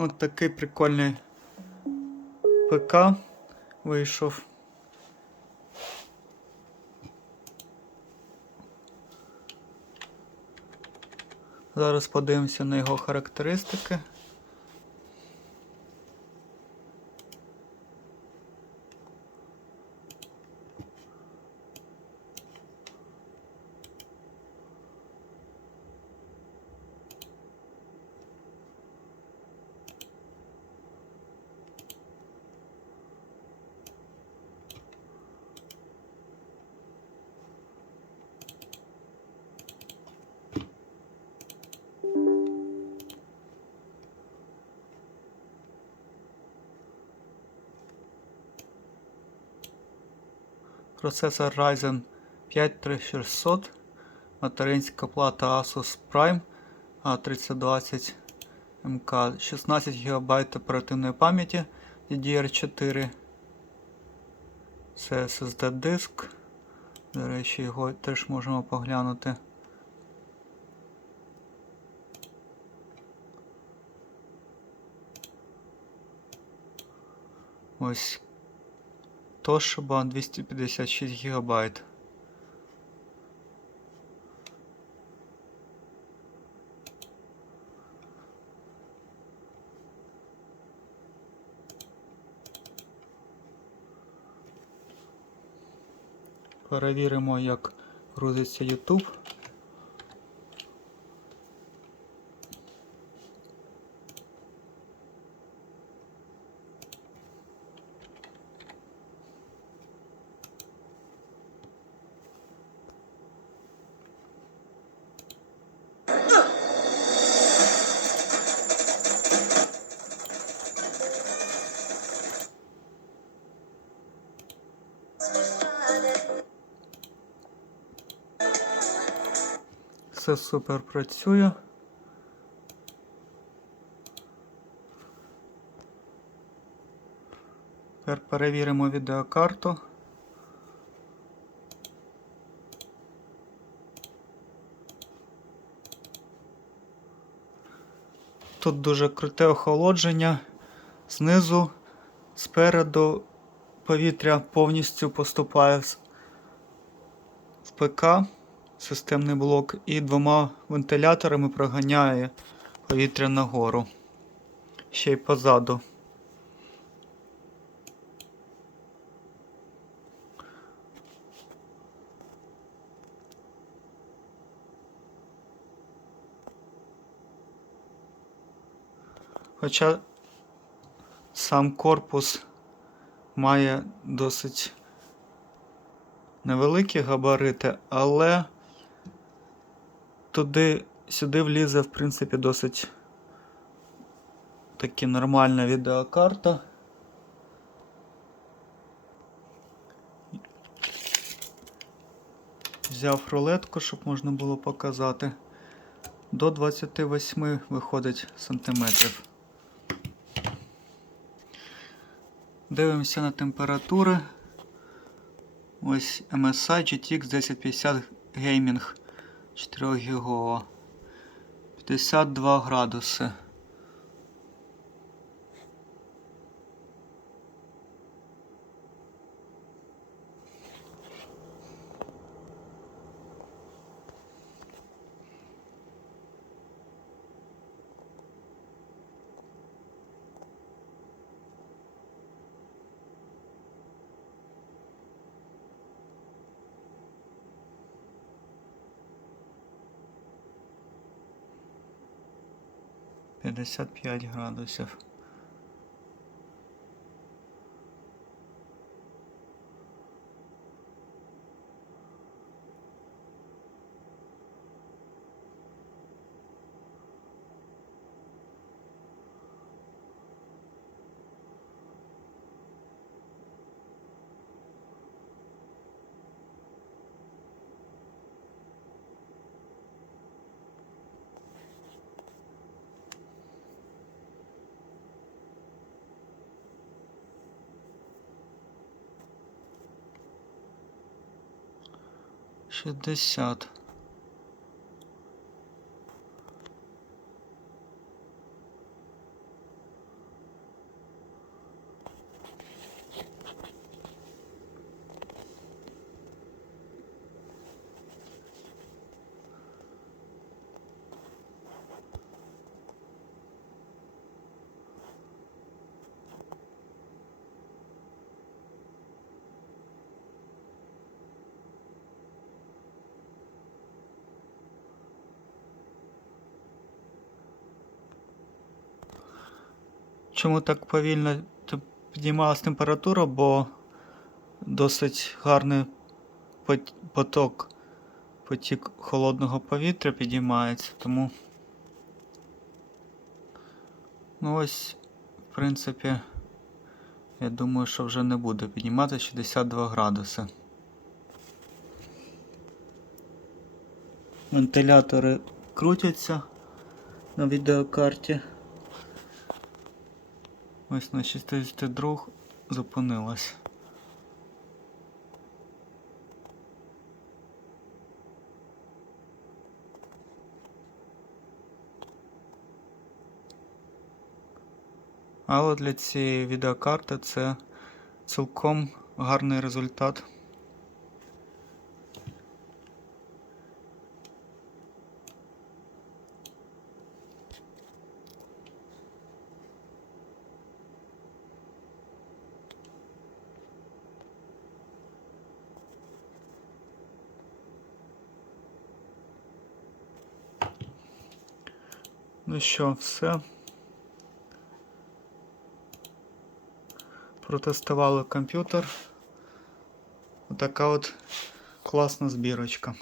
Ось такий прикольний ПК вийшов. Зараз подивимося на його характеристики. Процесор Ryzen 5 3600, материнська плата Asus Prime A3020 MK, 16 ГБ оперативної пам'яті DDR4. Це SSD диск. До речі, його теж можемо поглянути. Ось Toshiba 256 ГБ. Перевіримо, як грузиться YouTube. Все супер працює. Тепер перевіримо відеокарту. Тут дуже круте охолодження. Знизу, спереду повітря повністю поступає в ПК системний блок і двома вентиляторами проганяє повітря нагору. Ще й позаду. Хоча сам корпус має досить невеликі габарити, але туди сюди влізе, в принципі, досить таки нормальна відеокарта. Взяв рулетку, щоб можна було показати. До 28 виходить сантиметрів. Дивимося на температури. Ось MSI GTX 1050 Gaming 4 ГБ. 52 градуси. П'ятдесят п'ять градусів. Шістдесят. Чому так повільно піднімалась температура, бо досить гарний поток, потік холодного повітря підіймається, тому. Ну ось, в принципі, я думаю, що вже не буде піднімати 62 градуси. Вентилятори крутяться на відеокарті. Ось на 62 зупинилась. Але для цієї відеокарти це цілком гарний результат. Ну що, все. Протестували комп'ютер. Отака от класна збірочка.